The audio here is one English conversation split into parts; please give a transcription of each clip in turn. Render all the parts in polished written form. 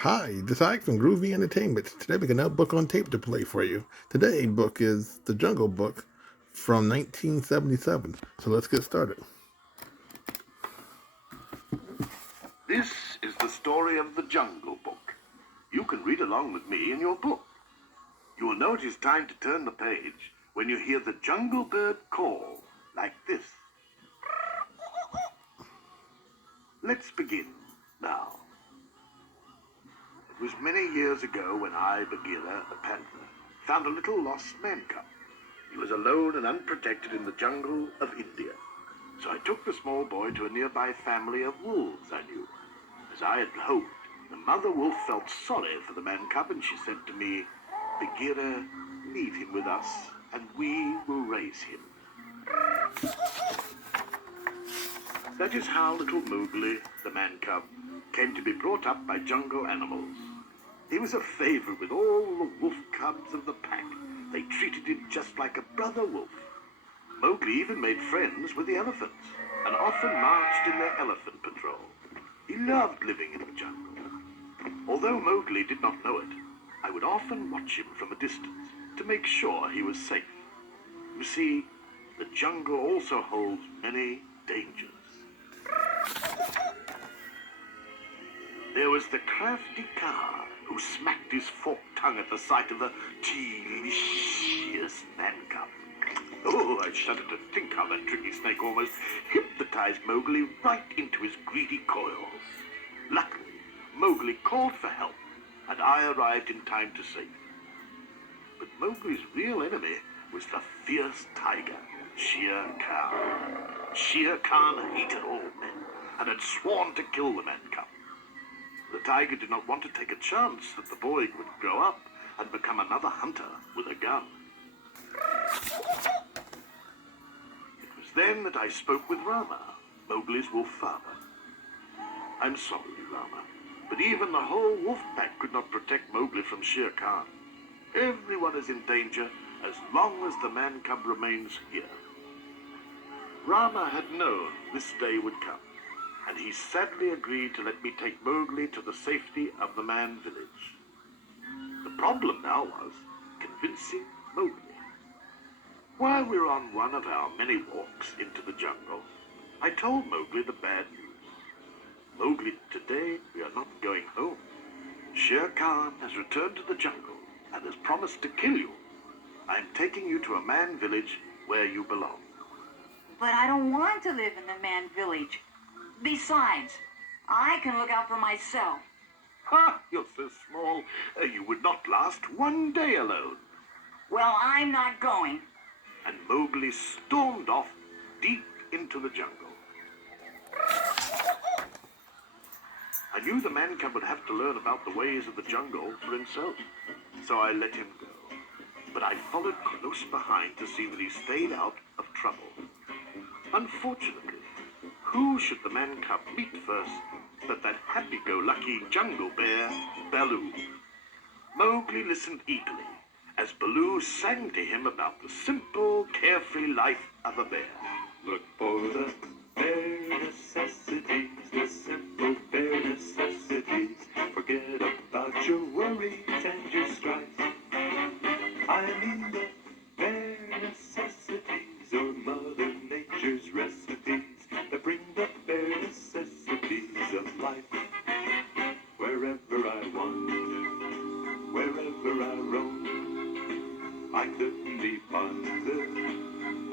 Hi, this is Ike from Groovy Entertainment. Today we got another book on tape to play for you. Today's book is The Jungle Book from 1977. So let's get started. This is the story of The Jungle Book. You can read along with me in your book. You will know it is time to turn the page when you hear the jungle bird call like this. Let's begin now. It was many years ago when I, Bagheera, the panther, found a little lost man cub. He was alone and unprotected in the jungle of India. So I took the small boy to a nearby family of wolves I knew. As I had hoped, the mother wolf felt sorry for the man cub, and she said to me, "Bagheera, leave him with us, and we will raise him." That is how little Mowgli, the man cub, came to be brought up by jungle animals. He was a favorite with all the wolf cubs of the pack. They treated him just like a brother wolf. Mowgli even made friends with the elephants and often marched in their elephant patrol. He loved living in the jungle. Although Mowgli did not know it, I would often watch him from a distance to make sure he was safe. You see, the jungle also holds many dangers. There was the crafty Kaa, who smacked his forked tongue at the sight of the delicious man cub. Oh, I shudder to think how that tricky snake almost hypnotized Mowgli right into his greedy coils. Luckily, Mowgli called for help, and I arrived in time to save him. But Mowgli's real enemy was the fierce tiger, Shere Khan. Shere Khan hated all men and had sworn to kill the man cub. The tiger did not want to take a chance that the boy would grow up and become another hunter with a gun. It was then that I spoke with Rama, Mowgli's wolf father. "I'm sorry, Rama, but even the whole wolf pack could not protect Mowgli from Shere Khan. Everyone is in danger as long as the man cub remains here." Rama had known this day would come, and he sadly agreed to let me take Mowgli to the safety of the man village. The problem now was convincing Mowgli. While we were on one of our many walks into the jungle, I told Mowgli the bad news. "Mowgli, today we are not going home. Shere Khan has returned to the jungle and has promised to kill you. I am taking you to a man village where you belong." But I don't want to live in the man village. Besides, I can look out for myself. "Ha! You're so small, you would not last one day alone." Well, I'm not going. And Mowgli stormed off deep into the jungle. I knew the man cub would have to learn about the ways of the jungle for himself, so I let him go. But I followed close behind to see that he stayed out of trouble. Unfortunately, who should the man cub meet first but that happy-go-lucky jungle bear, Baloo. Mowgli listened eagerly as Baloo sang to him about the simple, carefree life of a bear. Look for the bare necessities, the simple bare necessities. Forget about your worries and your strife. I mean the bare necessities, or Mother Nature's recipes that bring the bare necessities of life. Wherever I wander, wherever I roam, I couldn't be fonder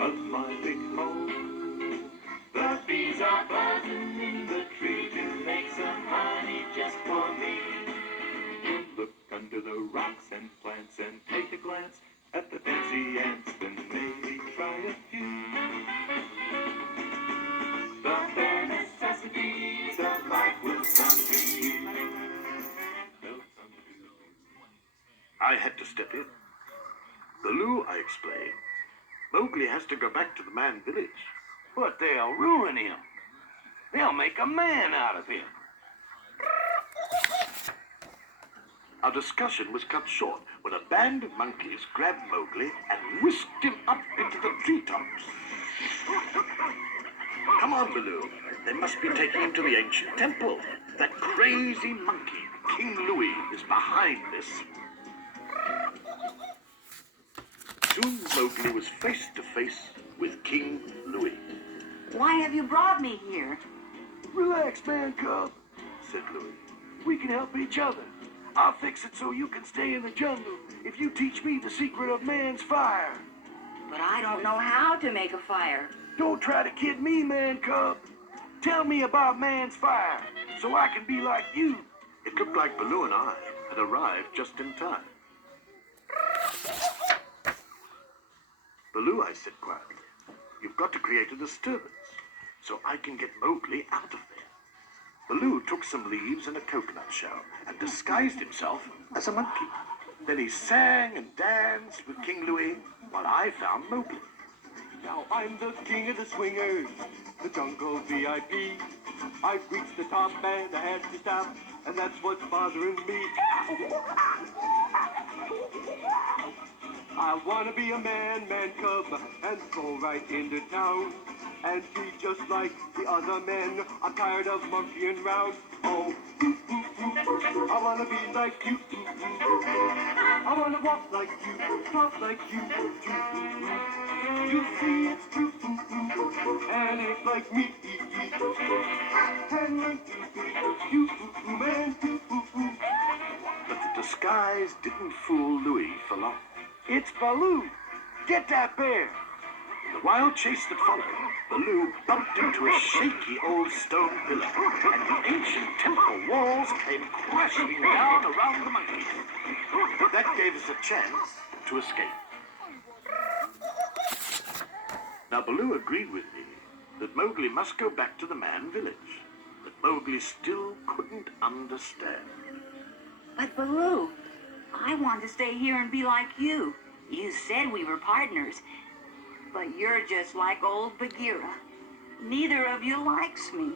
of my big home. The bees are buzzing in the tree to make some honey just for me. You look under the rocks and plants and take a glance at the fancy ants, then maybe try a few. The bare necessities of life will come to you. They'll come to you. I had to step in. "Baloo," I explained, "Mowgli has to go back to the man village." But they'll ruin him. They'll make a man out of him. Our discussion was cut short when a band of monkeys grabbed Mowgli and whisked him up into the treetops. "Come on, Baloo. They must be taking him to the ancient temple. That crazy monkey King Louis is behind this. Soon Mowgli was face to face with King Louis. Why have you brought me here? Relax, man cub, Said Louis. we can help each other. I'll fix it so you can stay in the jungle if you teach me the secret of man's fire. But I don't know how to make a fire. Don't try to kid me, man cub. Tell me about man's fire so I can be like you. It looked like Baloo and I had arrived just in time. Baloo, I said quietly, you've got to create a disturbance so I can get Mowgli out of there. Baloo took some leaves and a coconut shell and disguised himself as a monkey. Then he sang and danced with King Louis while I found Mowgli. Now I'm the king of the swingers, the jungle VIP. I've reached the top and I had to stop, and that's what's bothering me. I wanna be a man cub, and go right into town, and be just like the other men. I'm tired of monkeying round. Oh, I wanna be like you. I wanna walk like you, talk like you. You see it's true, and it's like me. And learn to be you, man, too. But the disguise didn't fool Louis for long. It's Baloo. Get that bear. In the wild chase that followed, Baloo bumped into a shaky old stone pillar, and the ancient temple walls came crashing down around the monkeys. That gave us a chance to escape. Now Baloo agreed with me that Mowgli must go back to the man village, but Mowgli still couldn't understand. But Baloo, I want to stay here and be like you. You said we were partners, but you're just like old Bagheera. Neither of you likes me.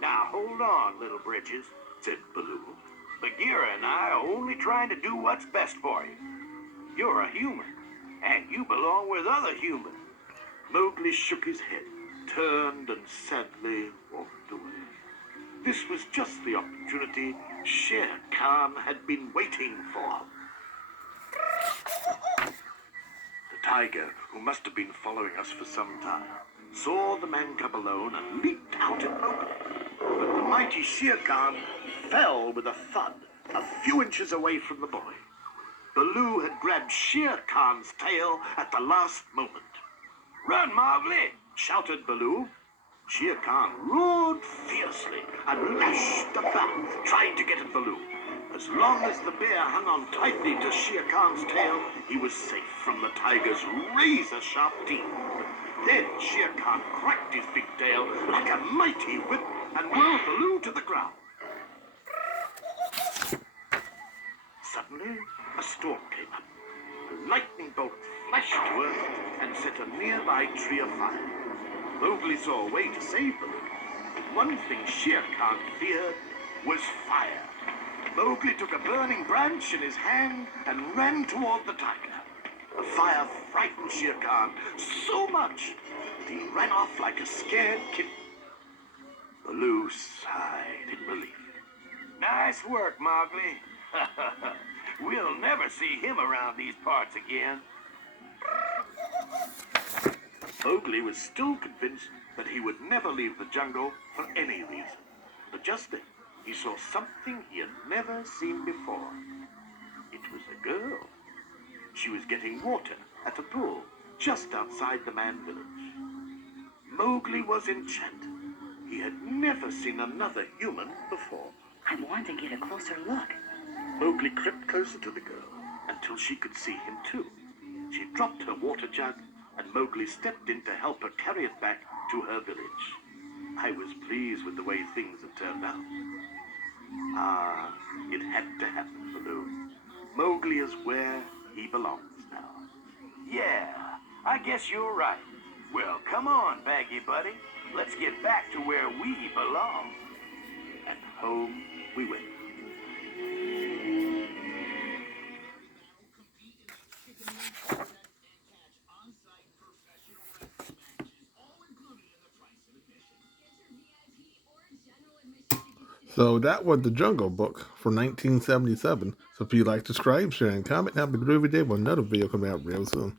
Now hold on, little britches, Said Baloo. Bagheera and I are only trying to do what's best for you. You're a human, and you belong with other humans. Mowgli shook his head, turned and sadly walked away. This was just the opportunity Shere Khan had been waiting for. The tiger, who must have been following us for some time, saw the man cub alone and leaped out at Mowgli. But the mighty Shere Khan fell with a thud a few inches away from the boy. Baloo had grabbed Shere Khan's tail at the last moment. Run, Mowgli! Shouted Baloo. Shere Khan roared fiercely and lashed about, trying to get at Baloo. As long as the bear hung on tightly to Shere Khan's tail, he was safe from the tiger's razor-sharp teeth. Then Shere Khan cracked his big tail like a mighty whip and whirled Baloo to the ground. Suddenly, a storm came up. A lightning bolt flashed to earth and set a nearby tree afire. Mowgli saw a way to save Baloo. But one thing Shere Khan feared was fire. Mowgli took a burning branch in his hand and ran toward the tiger. The fire frightened Shere Khan so much that he ran off like a scared kitten. Baloo sighed in relief. Nice work, Mowgli. We'll never see him around these parts again. Mowgli was still convinced that he would never leave the jungle for any reason. But just then, he saw something he had never seen before. It was a girl. She was getting water at a pool just outside the man village. Mowgli was enchanted. He had never seen another human before. I want to get a closer look. Mowgli crept closer to the girl until she could see him too. She dropped her water jug, and Mowgli stepped in to help her carry it back to her village. I was pleased with the way things had turned out. Ah, it had to happen, Baloo. Mowgli is where he belongs now. Yeah, I guess you're right. Well, come on, Baggy Buddy. Let's get back to where we belong. And home we went. So that was The Jungle Book from 1977. So if you like, subscribe, share, and comment, have a groovy day with another video coming out real soon.